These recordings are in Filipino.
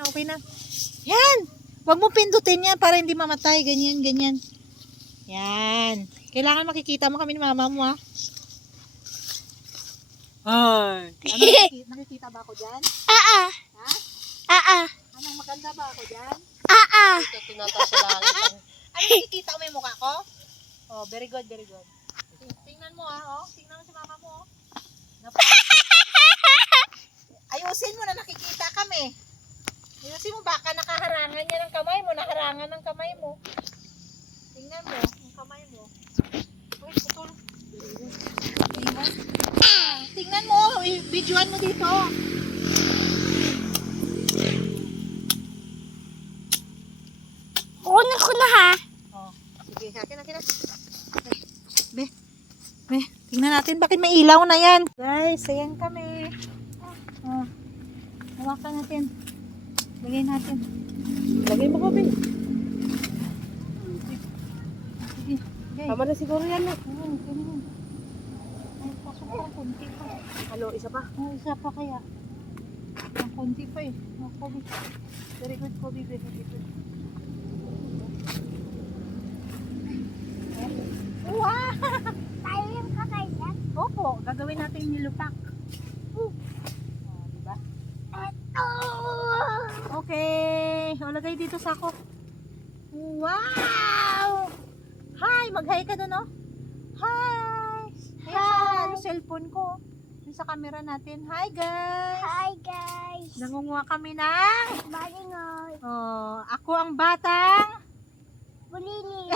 na, okay na. Yan! Huwag mo pindutin yan para hindi mamatay. Ganyan, ganyan. Yan. Kailangan makikita mo kami ni mama mo, ha? Ay. Ano, nakikita ba ako dyan? Ha? Anong maganda ba ako dyan? Ito, tinataas sa langit. Ano, nakikita mo yung mukha ko? Oh, very good, very good. Tingnan mo, ha? Oh, tingnan mo si mama mo, oh. Ayusin mo na nakikita kami. Ayusin mo, baka nakaharangan niya ng kamay mo. Nakaharangan ng kamay mo. Tingnan mo, yung kamay mo. Uy, putol. Tingnan mo, videoan mo dito. Kunin ko na ha. Oh, sige, akin. Be, tingnan natin, bakit may ilaw na yan? Guys, ayan kami. Oh, hawakan natin. Lagay natin. Lagay mo ko, Be. Sige. Tama na siguro yan. Ganyan. Ay, pasok pa, kunti pa. Halo, isa pa. Oh, isa pa kaya. Ang kunti pa eh. Oh, Kobe. Very good, Kobe. Very good. Wow! Tayo yung kakayan. Opo, gagawin natin yung nilupak. Oh, diba? Eto! Okay. O, lagay dito sa ako. Wow! Hi! Mag-hi ka doon, oh. Hi! Ayan, sa cellphone ko. Yung sa camera natin. Hi, guys! Hi guys! Nangunguha kami ng... Malingoy! Oh, ako ang batang... Bulili!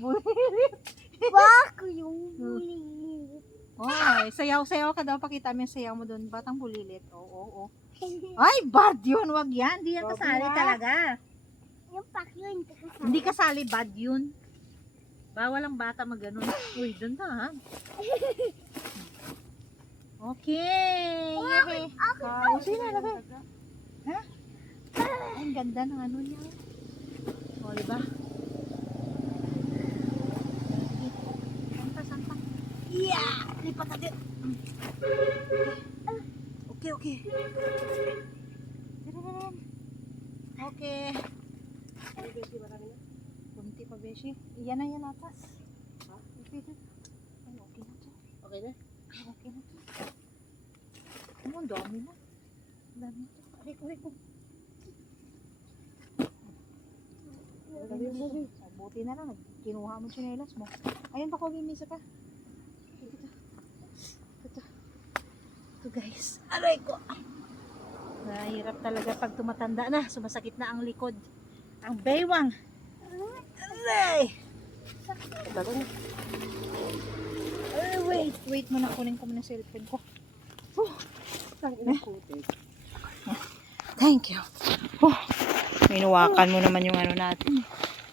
Bulilit. Bako yung bulili! Oy, sayaw-sayaw ka daw. Pakita mo yung sayaw mo doon. Batang bulilit. Oo. Ay, bad yun. Wag yan. Hindi yan kasali talaga. Yung pak yun. Hindi kasali, bad yun. Bawal ang bata mag-ganon. Uy, doon ka, ha? Okay. Yay. Pausin na, lagay. Ha? Ay, ang ganda ng ano niya. O, diba? Santa. Yeah! Lipat natin. Okay. Okay. Kunti pa, Beshi. Iyan na yan atas. Ha? Okay na to. Okay na? Okay na to. Ano, ang dami na. Ang dami to. Aray ko. Buti na lang. Kinuha mo tsinelas mo. Ayun pa, Kobe. May isa pa. Ito guys. Aray ko. Nahirap talaga pag tumatanda na. Sumasakit na ang likod. Ang baywang. Aray. Wait muna. Kunin ko muna cellphone ko. Thank you. Minuwakan mo naman yung ano natin.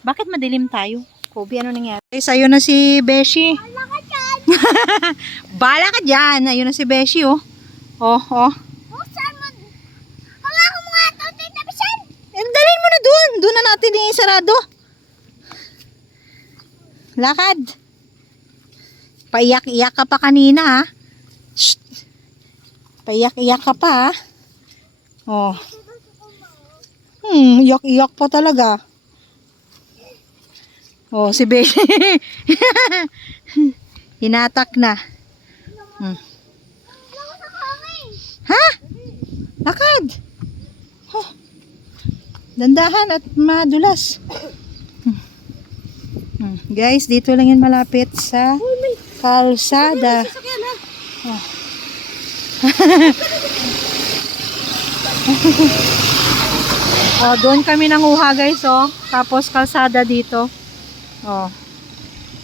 Bakit madilim tayo? Kobe, ano nangyari? Ayun na si Beshi. Wala ka dyan! Bala ka dyan. Ayun na si Beshi, oh. Oh. Saan mo? Hawakan mo nga ito. Tinabisan! Dalhin mo na dun. Doon na natin yung sarado. Lakad. Paiyak-iyak ka pa kanina, ha? Shh. Paiyak-iyak ka pa, ha? Oh. Iyak-iyak pa talaga. Oh, si Beshi. Hinatak na. Ha? Lakad. Oh. Dandahan at madulas. Guys, dito lang yan malapit sa kalsada. Oh. Oh, doon kami nanguha guys, oh. Tapos kalsada dito. Oh.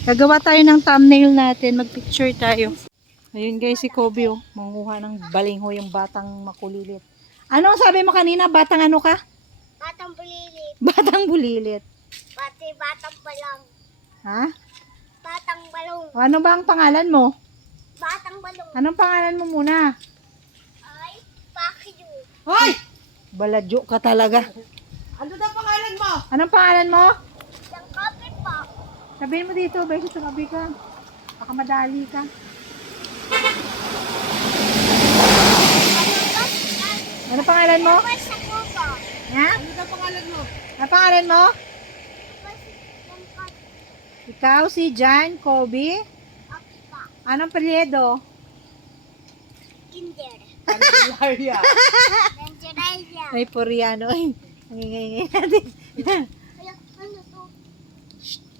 Gagawa tayo ng thumbnail natin, magpicture tayo. Ayun guys, si Kobe, oh. Manguha ng balingho yung batang makulilit. Ano sabi mo kanina? Batang ano ka? Batang bulilit. Batang bulilit. Batang balong. Ha? Batang balong. O, ano ba ang pangalan mo? Batang balong. Anong pangalan mo muna? Ay, Pakyu. Hoy! Baladyo ka talaga. Ano daw pangalan mo? Anong pangalan mo? Yung kapit po. Sabihin mo dito, Beshi, tumabi ka. Baka madali ka. Ano pangalan mo? Tapos sa kuko. Ha? Ano daw pangalan mo? Ano pangalan mo? Tapos yung Ikaw si Jan Kobe. okay pa. Anong apelyido? Kinder. Candelaria. Nandiyan Ay, Puriano. Ay, nangingay natin. Kaya, ano to?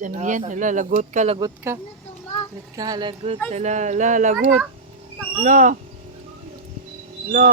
Ano yan? Hala, lagot ka, lagot ka. Ano to, ma? Lagot ka, lagot. Hala, lagot. Lo. Lo.